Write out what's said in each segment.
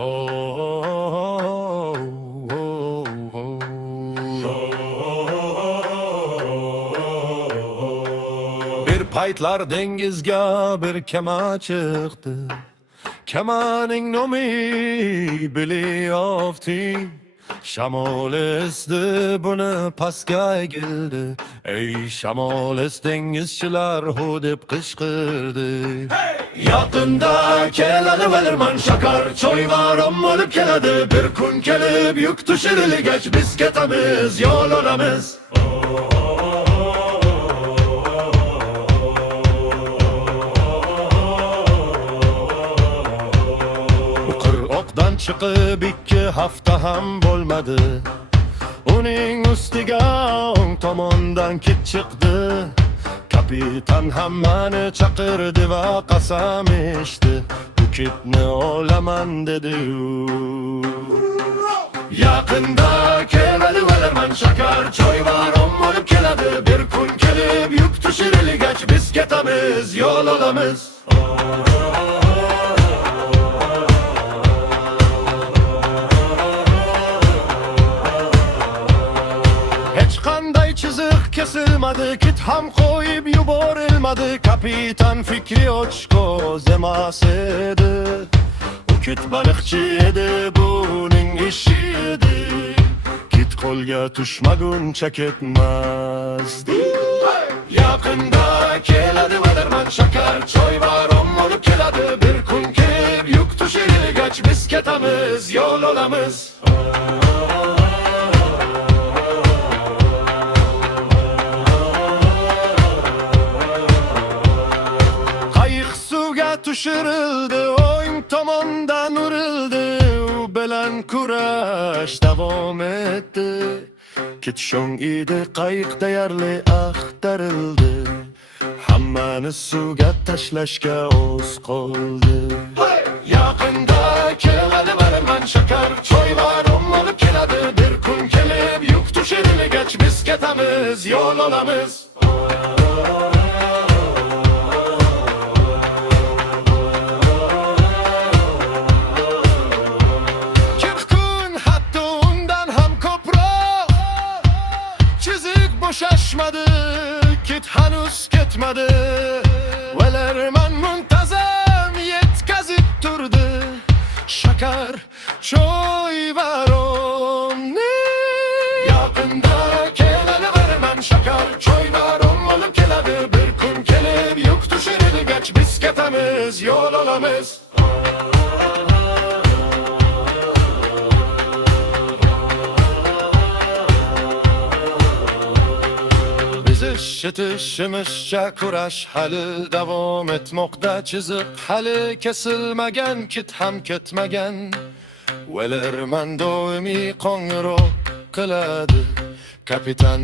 Bir paytlar dengizga bir kema çıktı. Kemaning nomi biliyordi. Shamol esdi buni pastga egildi. Ey shamol es dengizchilar hu deb qichqirdi. Yaqinda keladi Valerman shakar choy va rom olib keladi. Bir kun kelib yuk tushirilgach biz ketamiz, yo'l olamiz. Qirg'oqdan chiqib 2 hafta ham bo'lmadi. Uning ustiga o'ng tomondan kit chiqdi. Kapitan hammani chaqirdi va qasam ichdi. Bu kitni olaman dedi u. Yaqinda keladi Valerman shakar choy va rom olib keladi. Bir kun kelib yuk tushirilgach biz ketamiz, yo'l olamiz. Qanday chiziq kesilmadi, kit ham qo'yib yuborilmadi. Kapitan fikri ochko'z emas edi. U kit baliqchi edi, buning ishi edi. Kit qo'lga tushmaguncha ketmasdi. Yaqinda keladi Valerman shakar choy va rom olib keladi. Bir kun kelib yuk tushirilgach biz ketamiz, yo'l olamiz. Tushirildi, o'ng tomondan urildi. U bilan kurash davom etdi. Kit sho'ng'idi, qayiq deyarli axtarildi. Hammani suvga tashlashga o'z qoldi. Yaqinda keladi Valerman shakar choy va rom olib keladi. Bir kun kelib yuk tushirilgach biz ketamiz, yo'l olamiz. Şaşmadı, kit hanuz ketmedi. Valerman muntazam yetkazib turdi. Shakar choy va romni. Yaqinda keladi Valerman shakar choy va rom olib keladi. Bir kun kelib yuk tushirilgach biz ketamiz, yo'l olamiz. Yetishimizcha kurash hali davom etmoqda. Chiziq hali kesilmagan, kit ham ketmagan. Valerman doimiy qo'ng'iroq qiladi. Kapitan,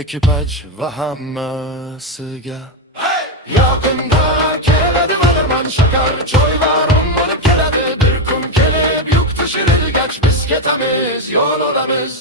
ekipaj va hammasiga. Yaqinda keladi Valerman shakar choy va rom olib keladi. Bir kun kelib yuk tushirilgach biz ketamiz, yo'l olamiz.